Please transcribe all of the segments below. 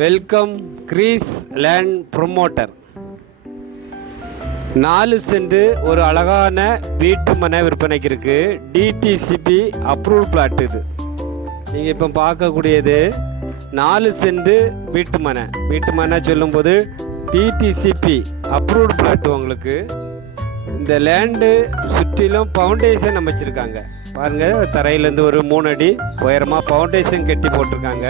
Welcome Greece land promoter. நாலு cent ஒரு அழகான வீட்டு மனை விற்பனைக்கு இருக்கு. டிடிசிபி அப்ரூவ் பிளாட் இது. நீங்கள் இப்போ பார்க்கக்கூடியது நாலு சென்ட் வீட்டு மனை. வீட்டு மனை சொல்லும்போது டிடிசிபி அப்ரூவ்டு பிளாட் உங்களுக்கு. இந்த லேண்டு சுற்றிலும் ஃபவுண்டேஷன் அமைச்சிருக்காங்க. பாருங்கள் தரையிலேருந்து ஒரு மூணு அடி உயரமாக ஃபவுண்டேஷன் கட்டி போட்டிருக்காங்க.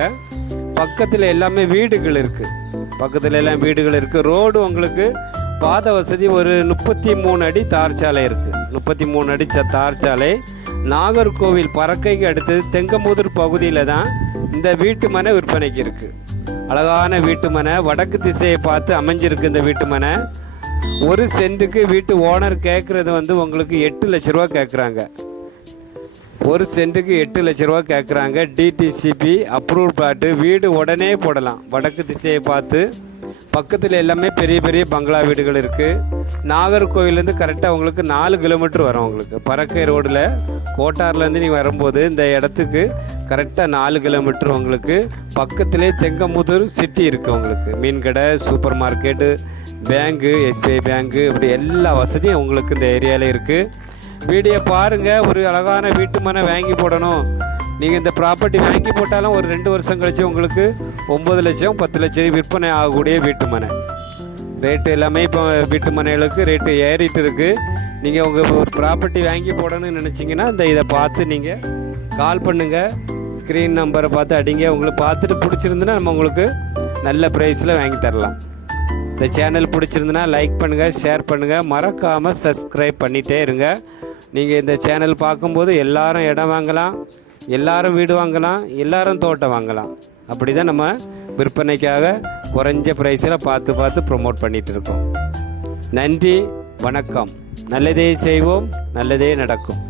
பக்கத்தில் எல்லாமே வீடுகள் இருக்குது பக்கத்தில் எல்லாம் வீடுகள் இருக்குது ரோடு உங்களுக்கு பாத வசதி ஒரு முப்பத்தி மூணு அடி தார் சாலை இருக்குது முப்பத்தி மூணு அடி ச தார் சாலை. நாகர்கோவில் பறக்கைக்கு அடுத்தது தெங்கமுதூர் பகுதியில் தான் இந்த வீட்டு மனை விற்பனைக்கு இருக்குது அழகான வீட்டு மனை. வடக்கு திசையை பார்த்து அமைஞ்சிருக்கு இந்த வீட்டு மனை. ஒரு சென்ட்டுக்கு வீட்டு ஓனர் கேட்குறது வந்து உங்களுக்கு எட்டு லட்ச ரூபா கேட்குறாங்க ஒரு சென்ட்டுக்கு எட்டு லட்ச ரூபா கேட்குறாங்க டிடிசிபி அப்ரூவ் பிளாட்டு வீடு உடனே போடலாம். வடக்கு திசையை பார்த்து. பக்கத்தில் எல்லாமே பெரிய பெரிய பங்களா வீடுகள் இருக்குது நாகர்கோவிலேருந்து கரெக்டாக உங்களுக்கு நாலு கிலோமீட்டர் வரும் உங்களுக்கு. பறக்கை ரோடில் கோட்டார்லேருந்து நீங்கள் வரும்போது இந்த இடத்துக்கு கரெக்டாக நாலு கிலோமீட்டர் உங்களுக்கு. பக்கத்திலே தெங்கமுதூர் சிட்டி இருக்குது உங்களுக்கு. மீன் கடை super market bank SBI bank இப்படி எல்லா வசதியும் உங்களுக்கு இந்த ஏரியாவில் இருக்குது வீடியோ பாருங்கள் ஒரு அழகான வீட்டு மனை வாங்கி போடணும். நீங்கள் இந்த ப்ராப்பர்ட்டி வாங்கி போட்டாலும் ஒரு ரெண்டு வருஷம் கழிச்சு உங்களுக்கு ஒம்பது லட்சம் பத்து லட்சம் விற்பனை ஆகக்கூடிய வீட்டு மனை. ரேட்டு எல்லாமே இப்போ வீட்டு மனைகளுக்கு ரேட்டு ஏறிட்டு இருக்கு. நீங்கள் உங்கள் ஒரு ப்ராப்பர்ட்டி வாங்கி போடணும்னு நினச்சிங்கன்னா இந்த இதை பார்த்து நீங்கள் கால் பண்ணுங்கள் ஸ்க்ரீன் நம்பரை பார்த்து அடிங்க. உங்களுக்கு பார்த்துட்டு பிடிச்சிருந்துன்னா நம்ம உங்களுக்கு நல்ல ப்ரைஸில் வாங்கி தரலாம். இந்த சேனல் பிடிச்சிருந்துன்னா லைக் பண்ணுங்கள் ஷேர் பண்ணுங்கள் மறக்காமல் சப்ஸ்கிரைப் பண்ணிகிட்டே இருங்க. நீங்கள் இந்த சேனல் பார்க்கும்போது எல்லாரும் இடம் வாங்கலாம் எல்லாரும் வீடு வாங்கலாம் எல்லாரும் தோட்டம் வாங்கலாம். அப்படி தான் நம்ம விற்பனைக்காக குறைஞ்ச ப்ரைஸில் பார்த்து பார்த்து ப்ரொமோட் பண்ணிகிட்டு இருக்கோம். நன்றி வணக்கம். நல்லதே செய்வோம் நல்லதே நடக்கும்.